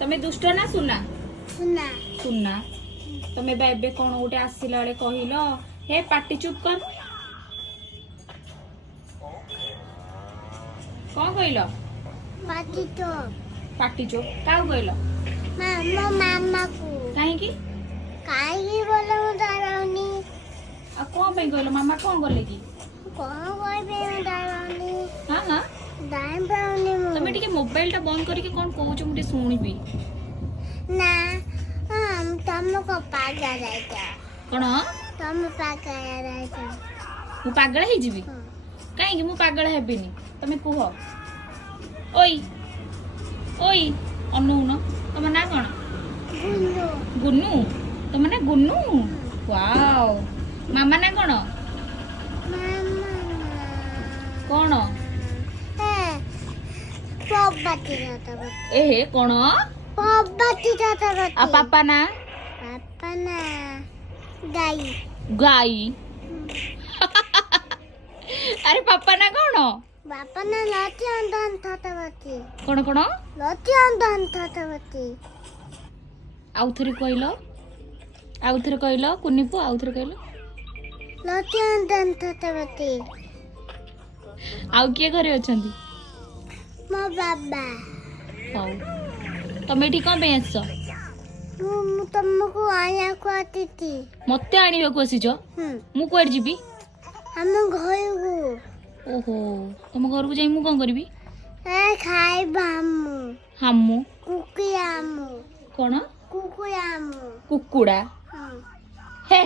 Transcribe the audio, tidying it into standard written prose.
तमे दुष्ट ना सुना सुना सुना तमे बेबे कौन गोटे आसिला बेले कहलो हे पाटी चुप कर कौन कहलो पाटी तो पाटी चुप का कहलो मो मामा को कहीं की काई बोले मु दारानी आ कौन पे कहलो मामा कौन करले की कौन कहबे मु दारानी हां हां दाम पाउनी मु तमे टिके मोबाइल टा बंद करके कौन कहू मुटे सुनिबी ना हम तुमको पागल रहता कौन तुम पागल रहता मु पागल हे जीबी कहीं मु पागल हेबिनी तमे कुह ओई ओई अनु न तम ना कौन गुल्लू गुन्नू तम ना गुन्नू वाओ मामा ना कौन मामा कौन ए पब्बाती रहता ए कौन पब्बाती रहता आ पापा ना पापा ना गाई गाई अरे पापा ना कौन बापा ना लती अंदन थातावती कौन कौन लती अंदन थातावती आउथरे कहलो कुन्नीपु आउथरे कहलो लती अंदन थातावती आउ किए घरे अछंती मो बाबा हौ तमे एठी कौन पे आसछ मु तुमको आया को आती थी मते आनिबा को आसीछ मु कोड जीबी हम घर को ओहो तुम घर को जाई मु कोन करबी ए खाई बामु हामु कुकियामु कोन कुकुयामु कुकुड़ा हे